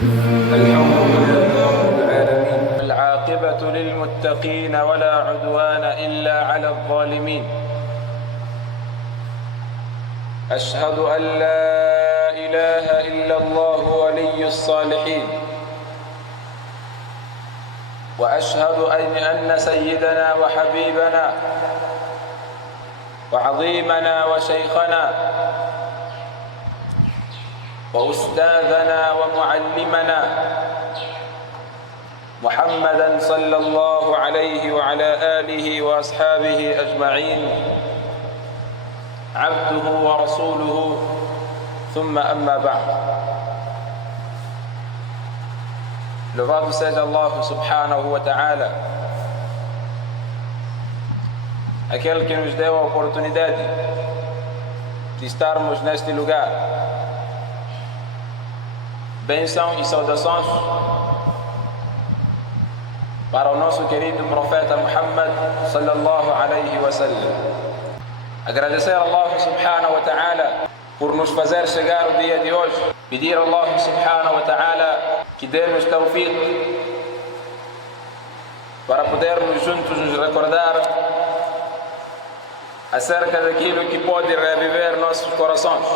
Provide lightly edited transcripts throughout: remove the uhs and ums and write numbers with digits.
الحمد لله رب العالمين، العاقبة للمتقين ولا عدوان إلا على الظالمين. أشهد أن لا إله إلا الله ولي الصالحين، وأشهد أن سيدنا وحبيبنا وعظيمنا وشيخنا وأستاذنا ومعلمنا محمدًا صلى الله عليه وعلى آله وأصحابه أجمعين عبده ورسوله، ثم أما بعد. Louvado seja Allah subhanahu wa ta'ala, aquele que nos deu a oportunidade de estarmos neste lugar. Bênção e saudações para o nosso querido profeta Muhammad sallallahu alaihi wa sallam. Agradecer a Allah subhanahu wa ta'ala por nos fazer chegar o dia de hoje. Pedir a Allah subhanahu wa ta'ala que dê-nos tawfiq para podermos juntos nos recordar acerca daquilo que pode reviver nossos corações,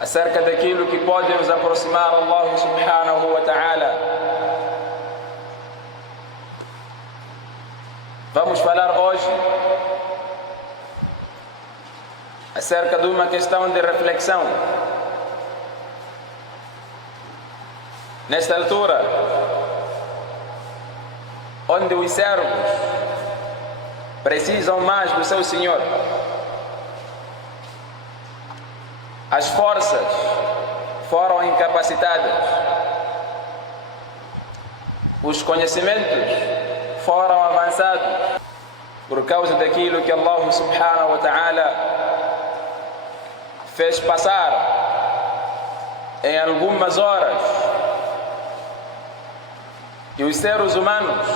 acerca daquilo que pode nos aproximar a Allah subhanahu wa ta'ala. Vamos falar hoje acerca de uma questão de reflexão. Nesta altura, onde os servos precisam mais do seu Senhor, as forças foram incapacitadas, os conhecimentos foram avançados por causa daquilo que Allah subhanahu wa ta'ala fez passar em algumas horas, e os seres humanos,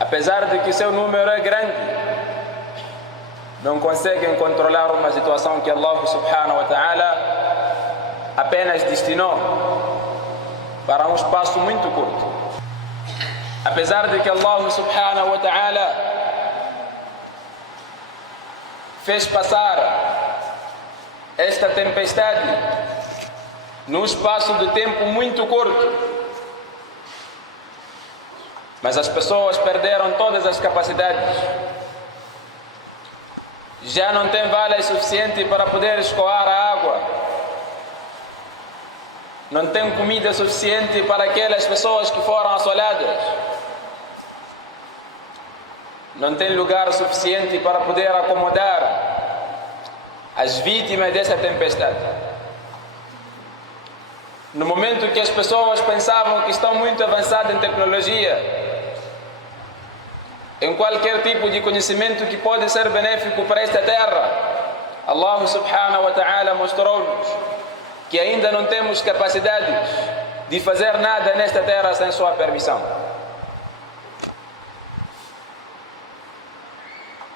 apesar de que seu número é grande, não conseguem controlar uma situação que Allah subhanahu wa ta'ala apenas destinou para um espaço muito curto. Apesar de que Allah subhanahu wa ta'ala fez passar esta tempestade num espaço de tempo muito curto, mas as pessoas perderam todas as capacidades. Já não tem valas suficientes para poder escoar a água, não tem comida suficiente para aquelas pessoas que foram assoladas, não tem lugar suficiente para poder acomodar as vítimas dessa tempestade. No momento que as pessoas pensavam que estão muito avançadas em tecnologia, em qualquer tipo de conhecimento que pode ser benéfico para esta terra, Allah subhanahu wa ta'ala mostrou-nos que ainda não temos capacidades de fazer nada nesta terra sem sua permissão.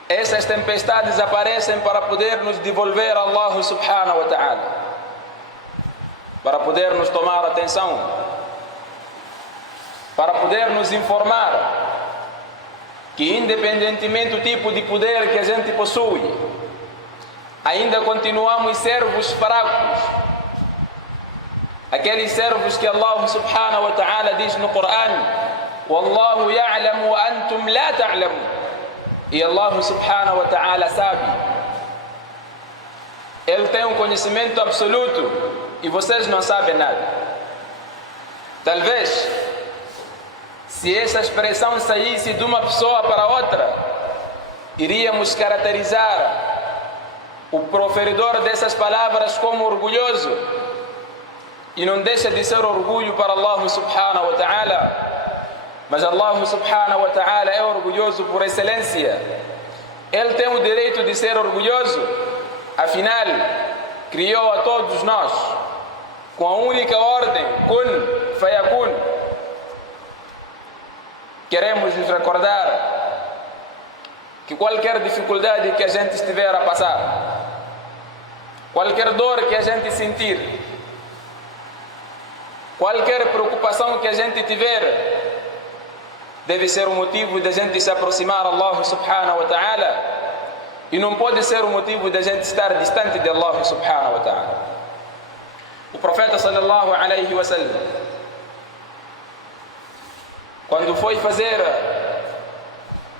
Essas tempestades aparecem para poder nos devolver a Allah subhanahu wa ta'ala, para poder nos tomar atenção, para poder nos informar que, independentemente do tipo de poder que a gente possui, ainda continuamos servos fracos. Aqueles servos que Allah subhanahu wa ta'ala diz no Coran: Wallahu ya'lamu wa antum la ta'lamun. E Allah subhanahu wa ta'ala sabe. Ele tem um conhecimento absoluto e vocês não sabem nada. Talvez, se essa expressão saísse de uma pessoa para outra, iríamos caracterizar o proferidor dessas palavras como orgulhoso, e não deixa de ser orgulho para Allah subhanahu wa ta'ala. Mas Allah subhanahu wa ta'ala é orgulhoso por excelência. Ele tem o direito de ser orgulhoso, afinal, criou a todos nós com a única ordem: kun fayakun. Queremos nos recordar que qualquer dificuldade que a gente estiver a passar, qualquer dor que a gente sentir, Qualquer preocupação que a gente tiver deve ser um motivo de a gente se aproximar a Allah subhanahu wa ta'ala, e não pode ser um motivo de a gente estar distante de Allah subhanahu wa ta'ala. O profeta sallallahu alaihi wa sallam, quando foi fazer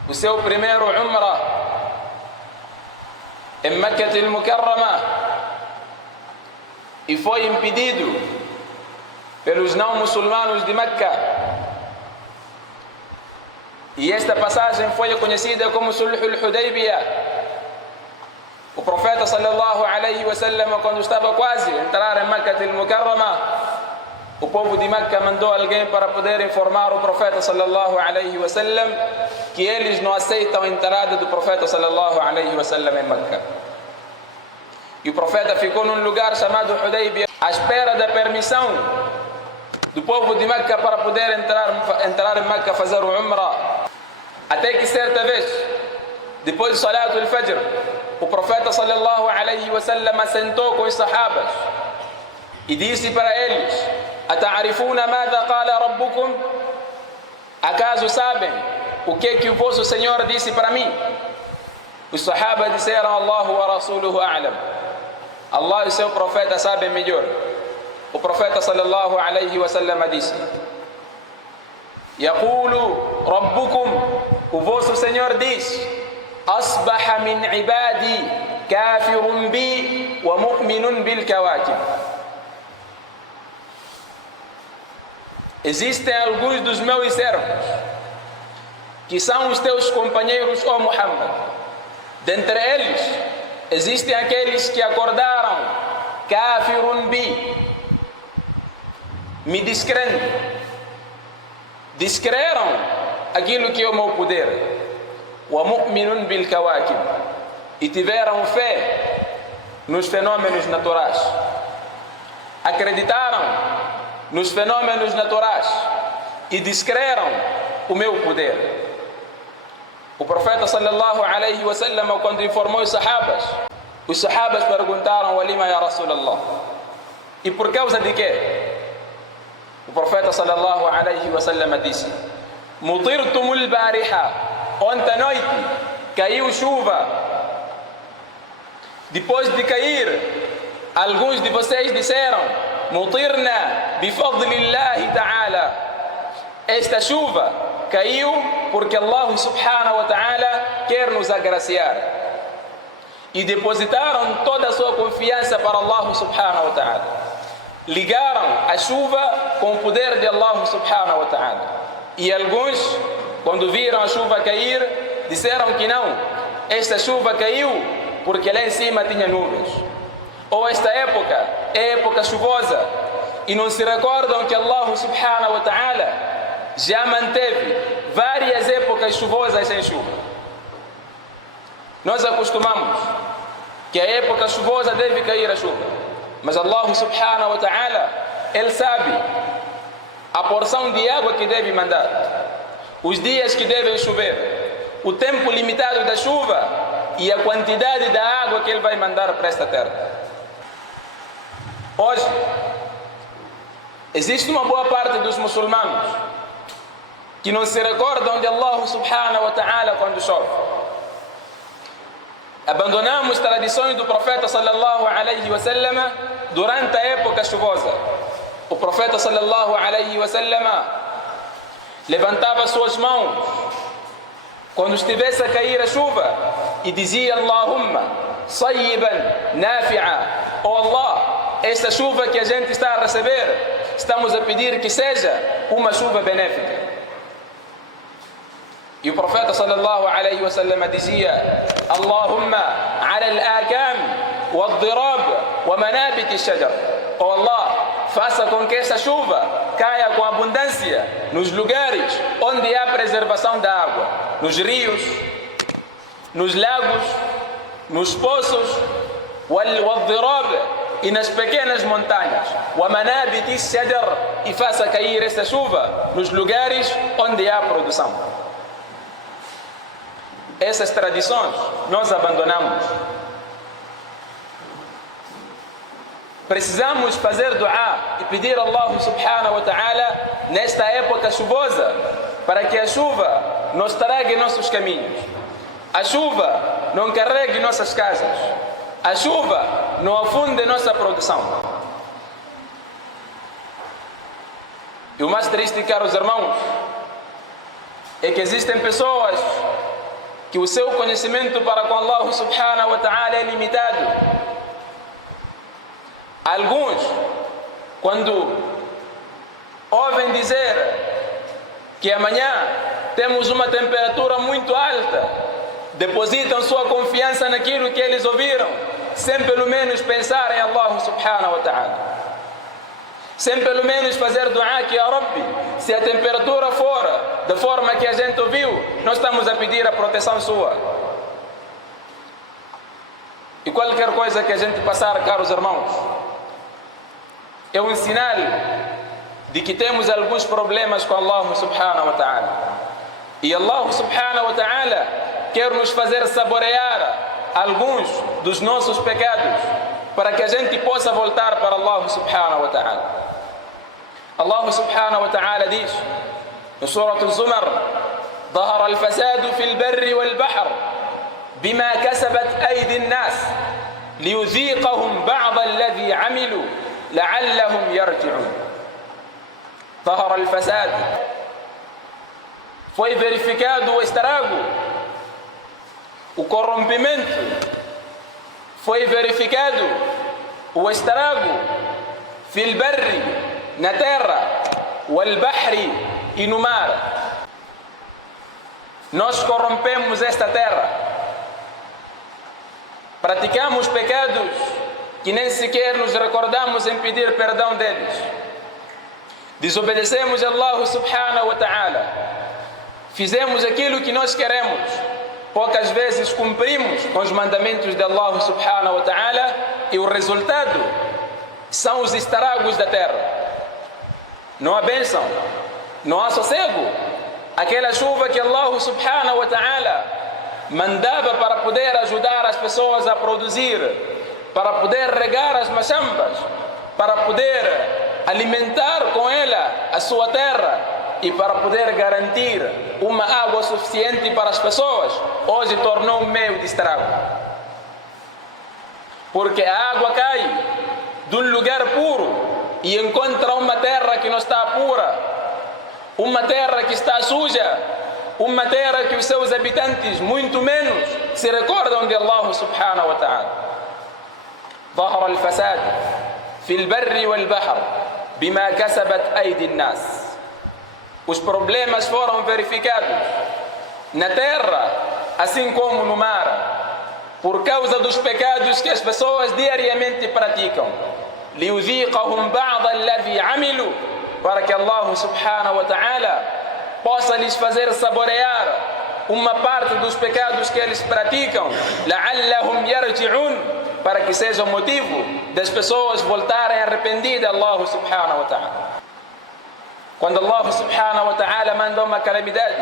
o seu primeiro Umrah em Mekkah al-Mukarramah e foi impedido pelos não muçulmanos de Mekkah, e esta passagem foi conhecida como Sulh al-Hudaybiyah. O profeta sallallahu alaihi wa sallam, quando estava quase a entrar em Mekkah al-Mukarramah, o povo de Mekkah mandou alguém para poder informar o profeta sallallahu alaihi wa sallam que eles não aceitam a entrada do profeta sallallahu alaihi wa sallam em Mekkah. E o profeta ficou num lugar chamado Hudaybiyah, à espera da permissão do povo de Mekkah para poder entrar em Mekkah, fazer o Umrah. Até que certa vez, depois do Salat al-Fajr, o profeta sallallahu alaihi wa sallam sentou com os sahabas e disse para eles: "Ata'rifuna madha qala rabbukum?" Acaso sabem o que o vosso Senhor disse para mim? Os sahabas disseram: "Allahu wa rasuluhu a'lam." Allah e seu profeta sabem melhor. O profeta sallallahu alaihi wa sallam disse: "Yaqulu rabbukum", o vosso Senhor diz: "Asbaha min ibadi kafirun bi wa mu'minun bil kawakib." Existem alguns dos meus servos que são os teus companheiros, ó Muhammad. Dentre eles existem aqueles que acordaram kafirun bi, me descreram aquilo que é o meu poder, wa mu'minun bil kawakib, e tiveram fé nos fenômenos naturais, acreditaram nos fenômenos naturais e descreram o meu poder. O profeta sallallahu alaihi wa sallam, quando informou os sahabas perguntaram: "Walima ya Rasulallah?" E por causa de quê? O profeta sallallahu alaihi wa sallam disse: "Mutirtumul bariha", ontem à noite caiu chuva. Depois de cair, alguns de vocês disseram: "Mutirna bifadlillahi ta'ala", esta chuva caiu porque Allah subhanahu wa ta'ala quer nos agraciar. E depositaram toda a sua confiança para Allah subhanahu wa ta'ala. Ligaram a chuva com o poder de Allah subhanahu wa ta'ala. E alguns, quando viram a chuva cair, disseram que não, esta chuva caiu porque lá em cima tinha nuvens. Ou esta época é época chuvosa, e não se recordam que Allah subhanahu wa ta'ala já manteve várias épocas chuvosas sem chuva. Nós acostumamos que a época chuvosa deve cair a chuva, mas Allah subhanahu wa ta'ala, Ele sabe a porção de água que deve mandar, os dias que devem chover, o tempo limitado da chuva e a quantidade da água que Ele vai mandar para esta terra. Hoje existe uma boa parte dos muçulmanos que não se recordam de Allah subhanahu wa ta'ala quando chove. Abandonamos tradições do profeta sallallahu alaihi wa sallam durante a época chuvosa. O profeta sallallahu alaihi wa sallam levantava suas mãos quando estivesse a cair a chuva e dizia: "Allahumma sayyiban nafi'a", ó Allah, esta chuva que a gente está a receber, estamos a pedir que seja uma chuva benéfica. E o profeta sallallahu alaihi wa sallam dizia: "Allahumma ala al-akam wad-dirab wa manabit ash-shajar", ó Allah, faça com que essa chuva caia com abundância nos lugares onde há preservação da água, nos rios, nos lagos, nos poços, wad-dirab, e nas pequenas montanhas, wa manabit ash-shajar, e faça cair essa chuva nos lugares onde há produção. Essas tradições nós abandonamos. precisamos fazer dua e pedir a Allah subhanahu wa ta'ala nesta época chuvosa, para que a chuva não estrague nossos caminhos, a chuva não carregue nossas casas, a chuva não afunde nossa produção. E o mais triste, caros irmãos, é que existem pessoas que o seu conhecimento para com Allah subhanahu wa ta'ala é limitado. Alguns, quando ouvem dizer que amanhã temos uma temperatura muito alta, depositam sua confiança naquilo que eles ouviram, sem pelo menos pensar em Allah subhanahu wa ta'ala, sem pelo menos fazer dua que, ya Rabbi, se a temperatura for da forma que a gente ouviu, nós estamos a pedir a proteção sua. E qualquer coisa que a gente passar, caros irmãos, é um sinal de que temos alguns problemas com Allah subhanahu wa ta'ala. E Allah subhanahu wa ta'ala quer nos fazer saborear alguns dos nossos pecados, para que a gente possa voltar para Allah subhanahu wa ta'ala. Allah subhanahu wa ta'ala diz no Surah Al-Zumar: ظهر الفساد في البر والبحر بما كسبت أيدي الناس ليذيقهم بعض الذي عملوا لعلهم يرجعون. ظهر الفساد, foi verificado o estrago, o corrompimento, foi verificado o estrago fil barri, na terra, wal bahri, e no mar. Nós corrompemos esta terra, praticamos pecados que nem sequer nos recordamos em pedir perdão deles, desobedecemos a Allah subhanahu wa ta'ala, fizemos aquilo que nós queremos, poucas vezes cumprimos com os mandamentos de Allah subhanahu wa ta'ala, e o resultado são os estragos da terra. Não há bênção, não há sossego. Aquela chuva que Allah subhanahu wa ta'ala mandava para poder ajudar as pessoas a produzir, para poder regar as machambas, para poder alimentar com ela a sua terra e para poder garantir uma água suficiente para as pessoas, hoje tornou um meio de estrago. Porque a água cai de um lugar puro e encontra uma terra que não está pura, uma terra que está suja, uma terra que os seus habitantes muito menos se recordam de Allah subhanahu wa ta'ala. ظهر الفساد في البر والبحر بما كسبت أيدي الناس. Os problemas foram verificados na terra, assim como no mar, por causa dos pecados que as pessoas diariamente praticam. ليذيقهم بعض الذي عملوا, para que Allah subhanahu wa ta'ala possa lhes fazer saborear uma parte dos pecados que eles praticam. لعلهم يرجعون, para que seja o motivo das pessoas voltarem arrependidas a Allah subhanahu wa ta'ala. Quando Allah subhanahu wa ta'ala manda uma calamidade,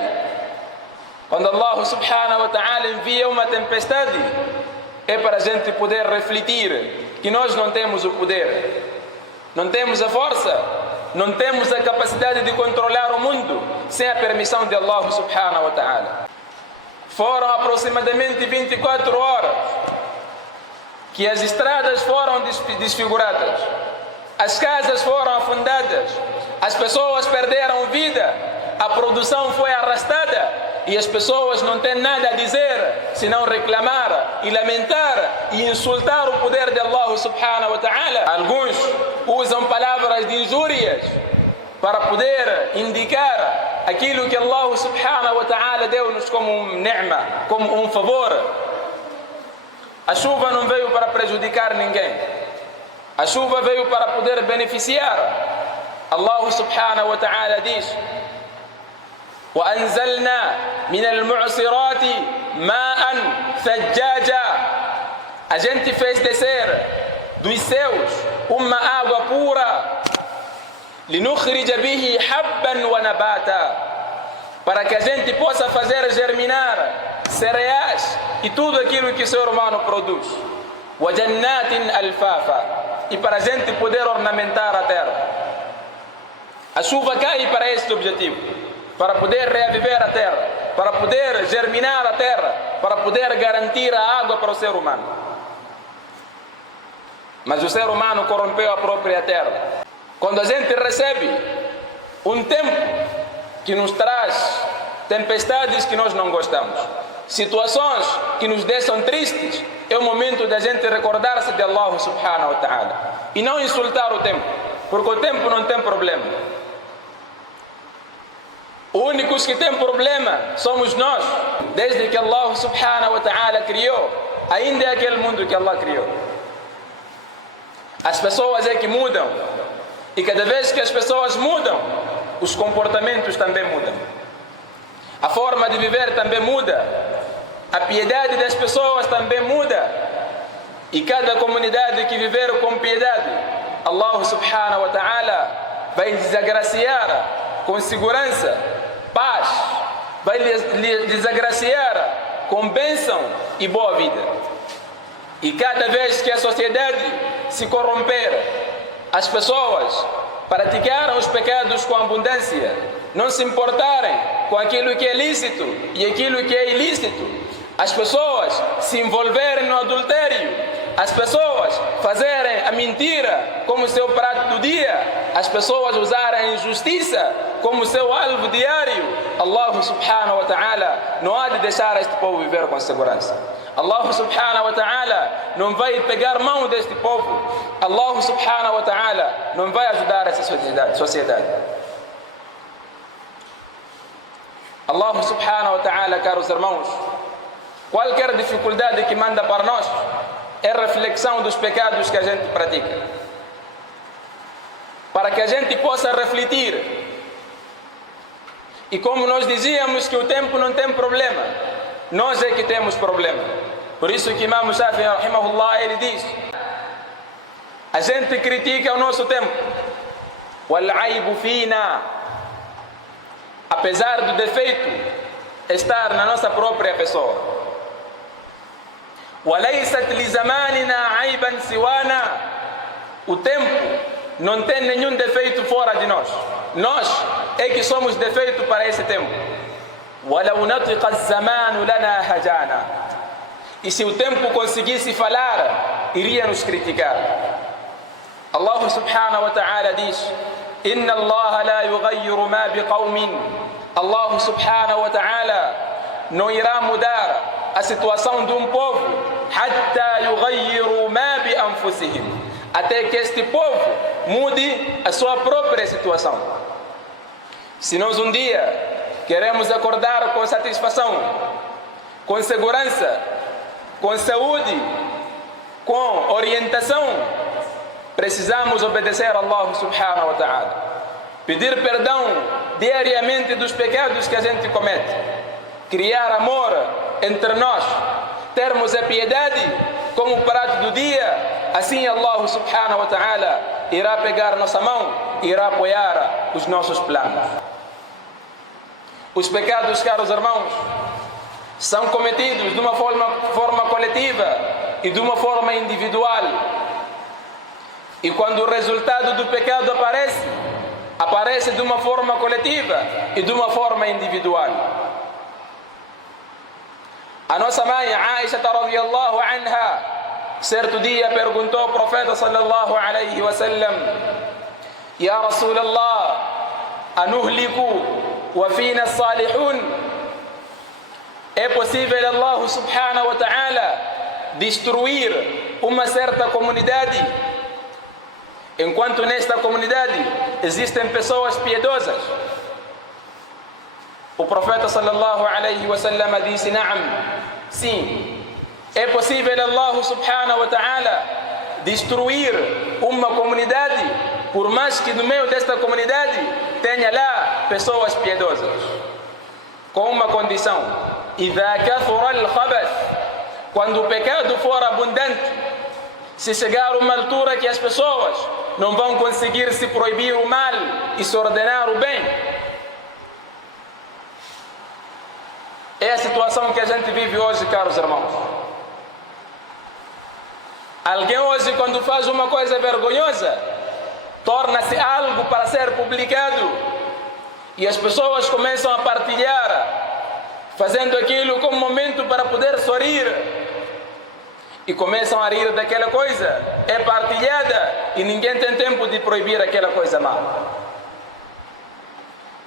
quando Allah subhanahu wa ta'ala envia uma tempestade, é para a gente poder refletir que nós não temos o poder, não temos a força, não temos a capacidade de controlar o mundo sem a permissão de Allah subhanahu wa ta'ala. Foram aproximadamente 24 horas que as estradas foram desfiguradas, as casas foram afundadas, as pessoas perderam vida, a produção foi arrastada, e as pessoas não têm nada a dizer senão reclamar e lamentar e insultar o poder de Allah subhanahu wa ta'ala. Alguns usam palavras de injúrias para poder indicar aquilo que Allah subhanahu wa ta'ala deu-nos como um ni'ma, como um favor. A chuva não veio para prejudicar ninguém, a chuva veio para poder beneficiar. Allah subhanahu wa ta'ala diz: وأنزلنا من المعصرات ماء ثجاجا. A gente fez descer dos céus uma água pura, لنخرج به حبا ونباتا, para que a gente possa fazer germinar cereais e tudo aquilo que o ser humano produz. وجنات ألفافا, e para a gente poder ornamentar a terra. A chuva cai para este objetivo, para poder reaviver a terra, para poder germinar a terra, para poder garantir a água para o ser humano. Mas o ser humano corrompeu a própria terra. Quando a gente recebe um tempo que nos traz tempestades que nós não gostamos, situações que nos deixam tristes, é o momento da gente recordar-se de Allah subhanahu wa ta'ala e não insultar o tempo, porque o tempo não tem problema. Os únicos que têm problema somos nós. Desde que Allah subhanahu wa ta'ala criou, ainda é aquele mundo que Allah criou. As pessoas é que mudam, e cada vez que as pessoas mudam, os comportamentos também mudam. A forma de viver também muda. A piedade das pessoas também muda. E cada comunidade que viver com piedade, Allah subhanahu wa ta'ala vai lhes agraciar com segurança, paz, vai lhes agraciar com bênção e boa vida. E cada vez que a sociedade se corromper, as pessoas praticaram os pecados com abundância, não se importarem com aquilo que é lícito e aquilo que é ilícito, as pessoas se envolverem no adultério, as pessoas fazerem a mentira como seu prato do dia, as pessoas usarem a injustiça como seu alvo diário, Allah subhanahu wa ta'ala não há de deixar este povo viver com segurança. Allah subhanahu wa ta'ala não vai pegar mão deste povo. Allah subhanahu wa ta'ala não vai ajudar essa sociedade. Allah subhanahu wa ta'ala, caros irmãos, qualquer dificuldade que manda para nós é reflexão dos pecados que a gente pratica, para que a gente possa refletir. E como nós dizíamos que o tempo não tem problema, nós é que temos problema. Por isso que Imam Shafi'i rahimahullah, ele diz: a gente critica o nosso tempo, wal-aibu fina, apesar do defeito estar na nossa própria pessoa. Walaysat li zamanina aiban siwana, o tempo não tem nenhum defeito fora de nós. Nós é que somos defeito para esse tempo. Walau natiqa az-zamanu lana hajana, e se o tempo conseguisse falar, iria nos criticar. Allah subhanahu wa ta'ala diz: inna Allah la yughayyiru ma biqaumin, Allah subhanahu wa ta'ala não irá mudar a situação de um povo, hatta yughayyiru ma bi anfusihim, até que este povo mude a sua própria situação. Se nós um dia queremos acordar com satisfação, com segurança, com saúde, com orientação, precisamos obedecer a Allah subhanahu wa ta'ala, pedir perdão diariamente dos pecados que a gente comete, criar amor entre nós, termos a piedade como prato do dia. Assim Allah subhanahu wa ta'ala irá pegar nossa mão, irá apoiar os nossos planos. Os pecados, caros irmãos, são cometidos de uma forma coletiva e de uma forma individual. E quando o resultado do pecado aparece de uma forma coletiva e de uma forma individual. A nossa mãe Aisha radhiyallahu anha, certo dia perguntou ao profeta sallallahu alaihi wasallam: Ya Rasulallah, anuhliku wa fina salihun? É possível Allah subhanahu wa ta'ala destruir uma certa comunidade enquanto nesta comunidade existem pessoas piedosas? O profeta sallallahu alaihi wasallam disse: Naam, sim, é possível Allah subhanahu wa ta'ala destruir uma comunidade, por mais que no meio desta comunidade tenha lá pessoas piedosas, com uma condição: idha kathura al-khabath, quando o pecado for abundante, se chegar a uma altura que as pessoas não vão conseguir se proibir o mal e se ordenar o bem. É a situação que a gente vive hoje, caros irmãos. Alguém hoje, quando faz uma coisa vergonhosa, torna-se algo para ser publicado e as pessoas começam a partilhar, fazendo aquilo como momento para poder sorrir e começam a rir daquela coisa, é partilhada e ninguém tem tempo de proibir aquela coisa má.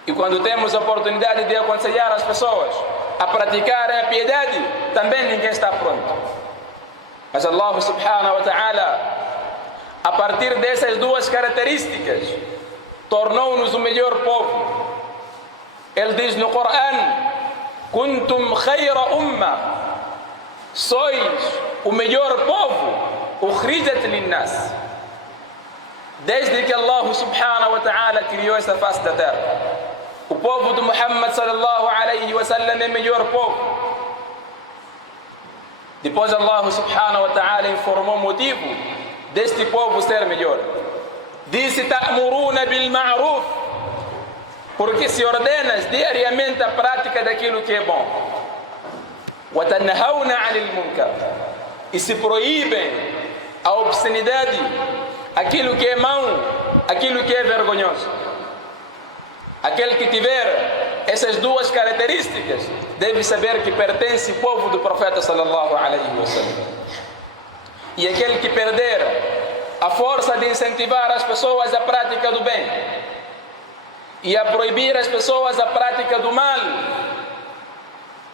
E quando temos a oportunidade de aconselhar as pessoas a praticarem a piedade, também ninguém está pronto. Mas Allah subhanahu wa ta'ala, a partir dessas duas características, tornou-nos o melhor povo. Ele diz no Corão: Kuntum khayra umma, sois o melhor povo, ukhrijat linnas, desde que Allah subhanahu wa ta'ala criou esta face da terra. O povo de Muhammad sallallahu alaihi wa sallam é o melhor povo. Depois Allah subhanahu wa ta'ala informou o motivo deste povo ser melhor. Disse: ta'muruna bil ma'ruf, porque se ordenas diariamente a prática daquilo que é bom. Wa tanhauna 'anil munkar, e se proíbem a obscenidade, aquilo que é mau, aquilo que é vergonhoso. Aquele que tiver essas duas características deve saber que pertence ao povo do profeta sallallahu alaihi wasallam. E aquele que perder a força de incentivar as pessoas à prática do bem e a proibir as pessoas a prática do mal,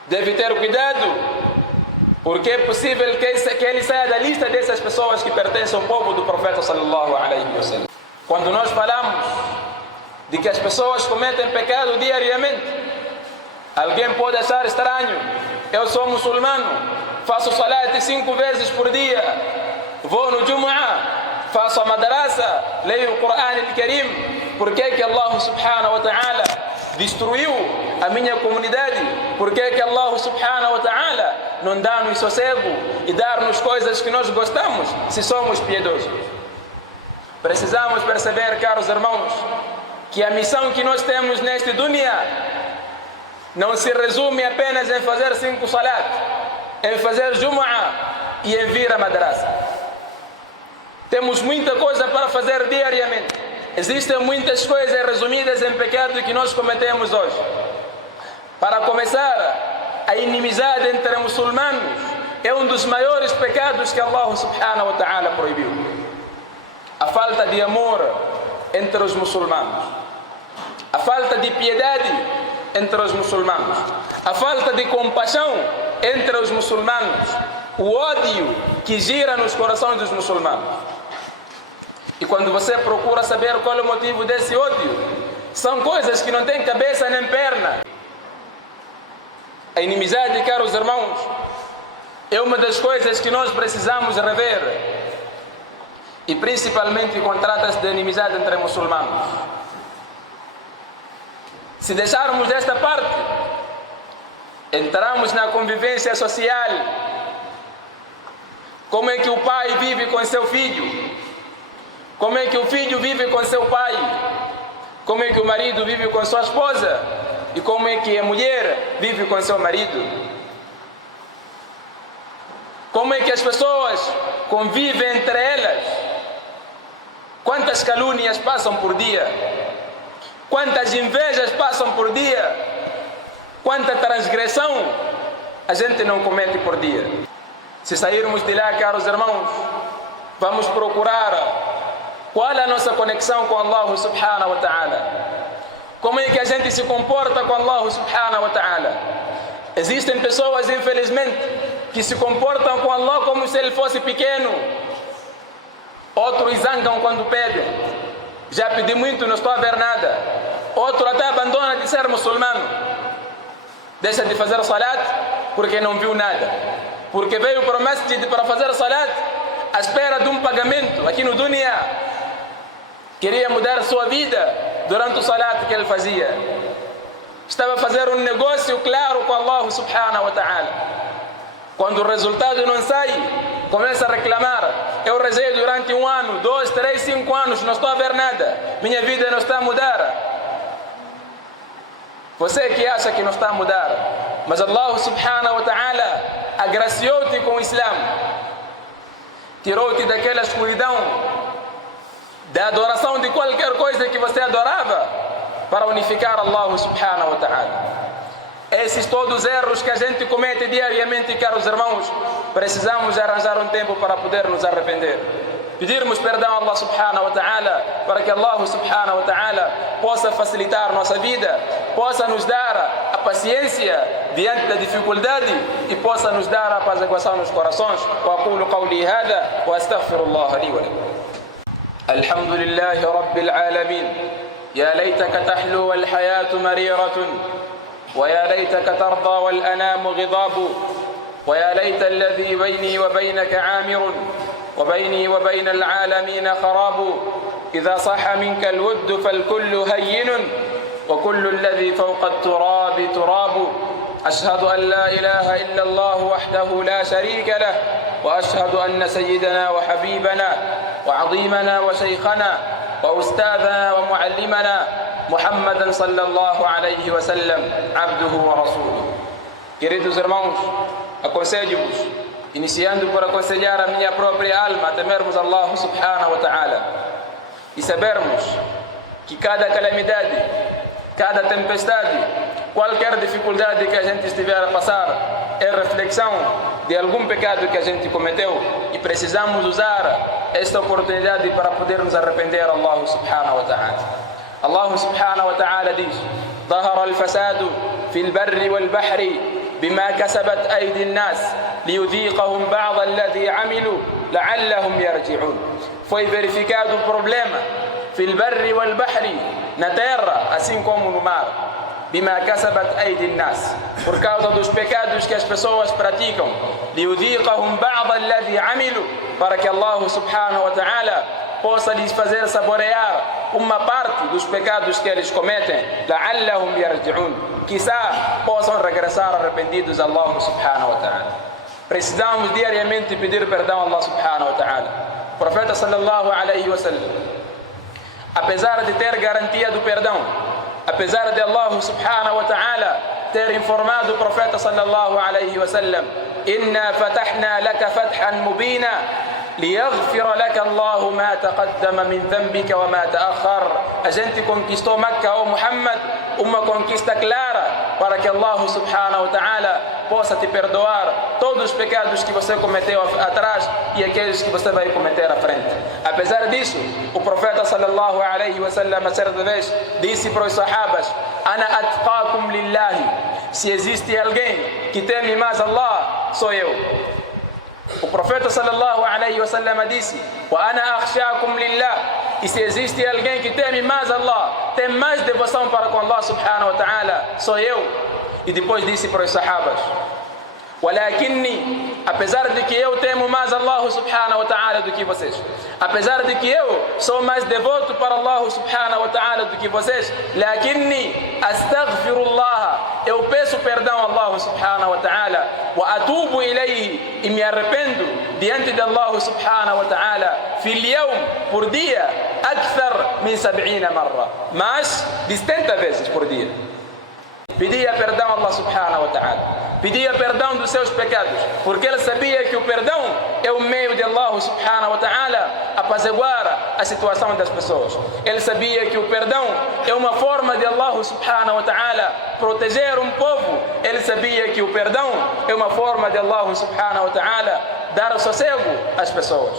deve ter cuidado, porque é possível que ele saia da lista dessas pessoas que pertencem ao povo do profeta sallallahu alaihi wasallam. Quando nós falamos de que as pessoas cometem pecado diariamente, alguém pode achar estranho: eu sou muçulmano, faço salat 5 vezes por dia, vou no Jumu'ah, faço a madrasa, leio o Corão al-Karim. Por que Allah subhanahu wa ta'ala destruiu a minha comunidade? Por que Allah subhanahu wa ta'ala não dá-nos sossego e dá-nos coisas que nós gostamos se somos piedosos? Precisamos perceber, caros irmãos, que a missão que nós temos neste dunya não se resume apenas em fazer 5 salat, em fazer Jumu'ah e em vir a madrasa. Temos muita coisa para fazer diariamente. Existem muitas coisas resumidas em pecado que nós cometemos hoje. Para começar, a inimizade entre muçulmanos é um dos maiores pecados que Allah subhanahu wa ta'ala proibiu. A falta de amor entre os muçulmanos, a falta de piedade entre os muçulmanos, a falta de compaixão entre os muçulmanos, o ódio que gira nos corações dos muçulmanos. E quando você procura saber qual é o motivo desse ódio, são coisas que não têm cabeça nem perna. A inimizade, caros irmãos, é uma das coisas que nós precisamos rever. E principalmente quando trata-se de inimizade entre muçulmanos. Se deixarmos desta parte, entramos na convivência social. Como é que o pai vive com seu filho? Como é que o filho vive com seu pai? Como é que o marido vive com sua esposa? E como é que a mulher vive com seu marido? Como é que as pessoas convivem entre elas? Quantas calúnias passam por dia? Quantas invejas passam por dia? Quanta transgressão a gente não comete por dia? Se sairmos de lá, caros irmãos, vamos procurar qual é a nossa conexão com Allah subhanahu wa ta'ala. Como é que a gente se comporta com Allah subhanahu wa ta'ala? Existem pessoas, infelizmente, que se comportam com Allah como se ele fosse pequeno. Outros zangam quando pedem: já pedi muito, não estou a ver nada. Outro até abandona de ser muçulmano, deixa de fazer salat porque não viu nada, porque veio para o masjid para fazer salat à espera de um pagamento aqui no dunya. Queria mudar sua vida durante o salat que ele fazia. Estava a fazer um negócio claro com Allah subhanahu wa ta'ala. Quando o resultado não sai, começa a reclamar: eu rezei durante 1 ano, 2, 3, 5 anos, não estou a ver nada, minha vida não está a mudar. Você que acha que não está a mudar, mas Allah subhanahu wa ta'ala agraciou-te com o Islã, tirou-te daquela escuridão, da adoração de qualquer coisa que você adorava, para unificar Allah subhanahu wa ta'ala. Esses todos os erros que a gente comete diariamente, caros irmãos, precisamos arranjar um tempo para poder nos arrepender, pedirmos perdão a Allah subhanahu wa ta'ala, para que Allah subhanahu wa ta'ala possa facilitar nossa vida, possa nos dar a paciência diante da dificuldade e possa nos dar a apaziguação nos corações. Wa aqulu qawli hadha wa astaghfirullah li wa lakum. Alhamdulillahi rabbil alamin. Ya laytaka tahlu wal hayatu mariratun ويا ليتك ترضى والأنام غضاب ويا ليت الذي بيني وبينك عامر وبيني وبين العالمين خراب إذا صح منك الود فالكل هين وكل الذي فوق التراب تراب أشهد أن لا إله إلا الله وحده لا شريك له وأشهد أن سيدنا وحبيبنا وعظيمنا وشيخنا وأستاذنا ومعلمنا محمدا صلى الله عليه وسلم عبده ورسوله. Queridos irmãos, aconselho-vos, iniciando por aconselhar a minha própria alma, a temermos Allah subhanahu wa ta'ala e sabermos que cada calamidade, cada tempestade, qualquer dificuldade que a gente estiver a passar é reflexão de algum pecado que a gente cometeu e precisamos usar esta oportunidade para podermos arrepender a Allah subhanahu wa ta'ala. الله سبحانه وتعالى diz: ظهر الفساد في البر والبحر بما كسبت أيدي الناس ليذيقهم بعض الذي عملوا لعلهم يرجعون. Foi verificado o problema في البر والبحر, na terra assim como no mar, بما كسبت أيدي الناس, por causa dos pecados que as pessoas praticam, ليذيقهم بعض الذي عملوا, para que Allah subhanahu wa ta'ala possa lhes fazer saborear uma parte dos pecados que eles cometem, لعلهم يرجعون, quizá possam regressar arrependidos a Allah subhanahu wa ta'ala. Precisamos diariamente pedir perdão a Allah subhanahu wa ta'ala. O profeta sallallahu alaihi wasallam, apesar de ter garantia do perdão, apesar de Allah subhanahu wa ta'ala ter informado o profeta sallallahu alaihi wasallam: inna fatahna laka fathan mubina ليغفر لك الله ما تقدم من ذنبك وما تأخر. A gente conquistou Meca, ó Muhammad, uma conquista clara para que Allah subhanahu wa ta'ala possa te perdoar todos os pecados que você cometeu atrás e aqueles que você vai cometer à frente. Apesar disso, o profeta sallallahu alaihi wasallam certa vez disse para os sahabas: ana atqakum lillahi, se existe alguém que teme mais Allah, sou eu. O profeta sallallahu alaihi wasallam disse: wa ana akhshakum lillah, e se existe alguém que teme mais Allah, tem mais devoção para com Allah subhanahu wa ta'ala, sou eu. E depois disse para os sahabas: walakinni, apesar de que eu temo mais Allah subhanahu wa ta'ala do que vocês, apesar de que eu sou mais devoto para Allah subhanahu wa ta'ala do que vocês, lakinni astaghfirullah, eu peço perdão a Allah subhanahu wa ta'ala, wa atubu ilayhi, e me arrependo diante de Allah subhanahu wa ta'ala, fil yawm, por dia, akthar min 70 marra, mais de 70 vezes por dia. Pedia perdão a Allah subhanahu wa ta'ala, pedia perdão dos seus pecados, porque ele sabia que o perdão é o meio de Allah subhanahu wa ta'ala apaziguar a situação das pessoas. Ele sabia que o perdão é uma forma de Allah subhanahu wa ta'ala proteger um povo. Ele sabia que o perdão é uma forma de Allah subhanahu wa ta'ala dar sossego às pessoas.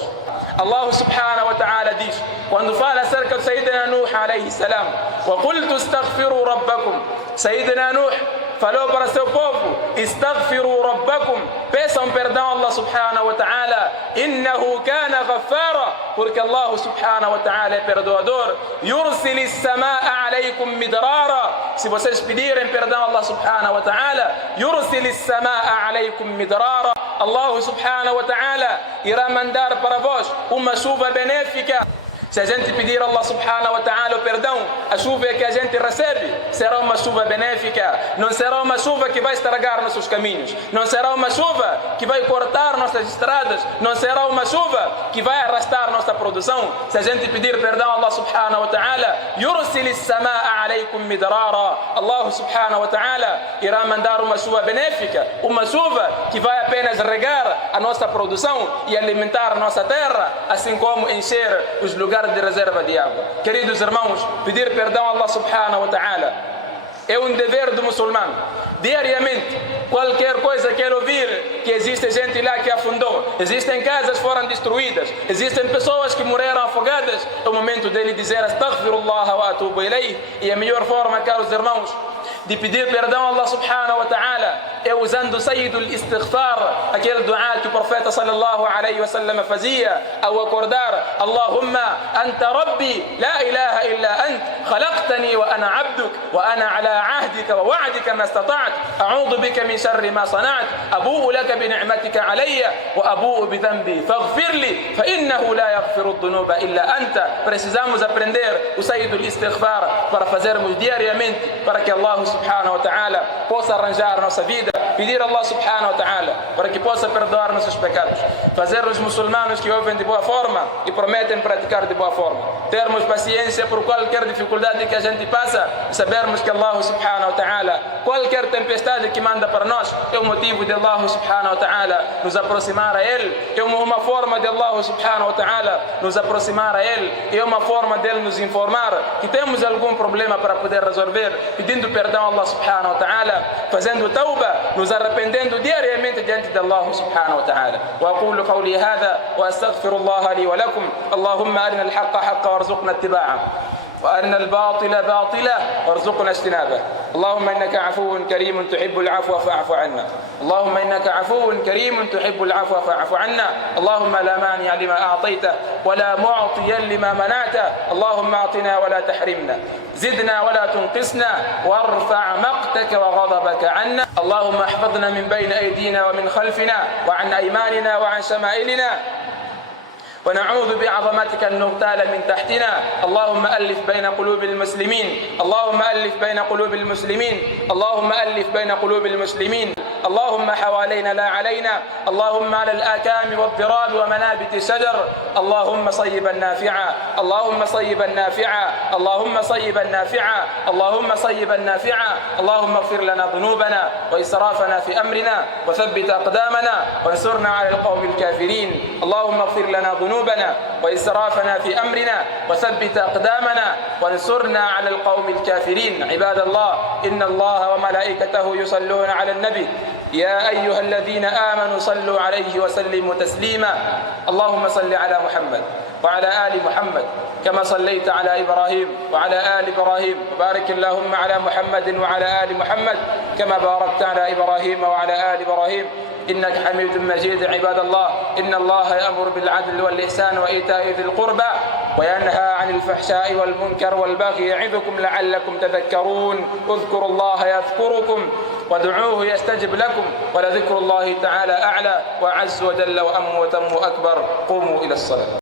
Allah subhanahu wa ta'ala diz, quando fala acerca de Sayyidina Nuh alayhi salam: wa qultu astaghfiru rabbakum, Sayyidina Nuh falou para seu povo: istaghfiru rabbakum, peçam perdão a Allah subhanahu wa ta'ala, innahu kana ghaffara, porque Allah subhanahu wa ta'ala é perdoador. Yursilis samaa alaykum midrara, se vocês pedirem perdão a Allah subhanahu wa ta'ala, yursilis samaa alaykum midrara, Allah subhanahu wa ta'ala irá mandar para vós uma chuva benéfica. Se a gente pedir a Allah subhanahu wa ta'ala o perdão, a chuva que a gente recebe será uma chuva benéfica, não será uma chuva que vai estragar nossos caminhos, não será uma chuva que vai cortar nossas estradas, não será uma chuva que vai arrastar nossa produção. Se a gente pedir perdão a Allah subhanahu wa ta'ala, yursil as-samaa alaykum midrara, Allah subhanahu wa ta'ala irá mandar uma chuva benéfica, uma chuva que vai apenas regar a nossa produção e alimentar a nossa terra, assim como encher os lugares de reserva de água. Queridos irmãos, pedir perdão a Allah subhanahu wa ta'ala é um dever do muçulmano. Diariamente, qualquer coisa que ele ouvir, que existe gente lá que afundou, existem casas que foram destruídas, existem pessoas que morreram afogadas, é o momento dele dizer astaghfirullah wa atubu ilayh. E a melhor forma, caros irmãos, de pedir perdão a Allah subhanahu wa ta'ala é usando o sayyidul istighfar, aquele dua que o profeta sallallahu alayhi wa sallam fazia ao acordar: Allahumma anta rabbi la ilaha illa ant khalaqtani wa ana abduk wa ana ala ahdika wa wa'dika ma istata'at a'udhu bika min sharri ma sana'at abu'u laka bi ni'matika alayya wa abu'u bi dhanbi faghfir li fa innahu la yaghfiru adh-dhunuba illa anta. Precisamos aprender o sayyidul istighfar para fazermos diariamente, para que Allah subhanahu wa ta'ala possa arranjar nossa vida, pedir a Allah subhanahu wa ta'ala para que possa perdoar nossos pecados, fazer os muçulmanos que ouvem de boa forma e prometem praticar de boa forma, termos paciência por qualquer dificuldade que a gente passa e sabermos que Allah subhanahu wa ta'ala, qualquer tempestade que manda para nós é um motivo de Allah subhanahu wa ta'ala nos aproximar a Ele, é uma forma de Allah subhanahu wa ta'ala nos aproximar a Ele, é uma forma dele nos informar que temos algum problema para poder resolver, pedindo perdão a Allah subhanahu wa ta'ala, fazendo tauba, nos arrependendo diariamente diante de Allah subhanahu wa ta'ala. Wa aqulu qawli hadha wa astaghfirullah li wa lakum. Allahumma arina al-haqqa haqqan warzuqna ittiba'ah وأرنا الباطل باطلا وارزقنا اجتنابه. اللهم إنك عفو كريم تحب العفو فاعف عنا. اللهم إنك عفو كريم تحب العفو فاعف عنا. اللهم لا مانع لما أعطيته ولا معطيا لما منعته. اللهم أعطنا ولا تحرمنا، زدنا ولا تنقصنا، وارفع مقتك وغضبك عنا. اللهم احفظنا من بين أيدينا ومن خلفنا وعن أيماننا وعن شمائلنا، ونعوذ بعظمتك أن نغتال من تحتنا. اللهم ألف بين قلوب المسلمين، اللهم ألف بين قلوب المسلمين، اللهم ألف بين قلوب المسلمين. اللهم حوالينا لا علينا، اللهم على الآكام والضراب ومنابت الشجر. اللهم صيبا نافعا، اللهم صيبا نافعا، اللهم صيبا نافعا، اللهم صيبا نافعا. اللهم اغفر لنا ذنوبنا وإسرافنا في أمرنا وثبت أقدامنا وانصرنا على القوم الكافرين. اللهم اغفر لنا ذنوبنا وإسرافنا في أمرنا وثبت أقدامنا وانصرنا على القوم الكافرين. عباد الله، إن الله وملائكته يصلون على النبي يا أيها الذين آمنوا صلوا عليه وسلموا تسليما. اللهم صل على محمد وعلى آل محمد كما صليت على إبراهيم وعلى آل إبراهيم، وبارك اللهم على محمد وعلى آل محمد كما باركت على إبراهيم وعلى آل إبراهيم إنك حميد مجيد. عباد الله، إن الله يأمر بالعدل والإحسان وإيتاء ذي القربى وينهى عن الفحشاء والمنكر والبغي يعظكم لعلكم تذكرون. اذكروا الله يذكركم وادعوه يستجب لكم، ولذكر الله تعالى أعلى وأعز وجل وأم وتم أكبر. قوموا إلى الصلاة.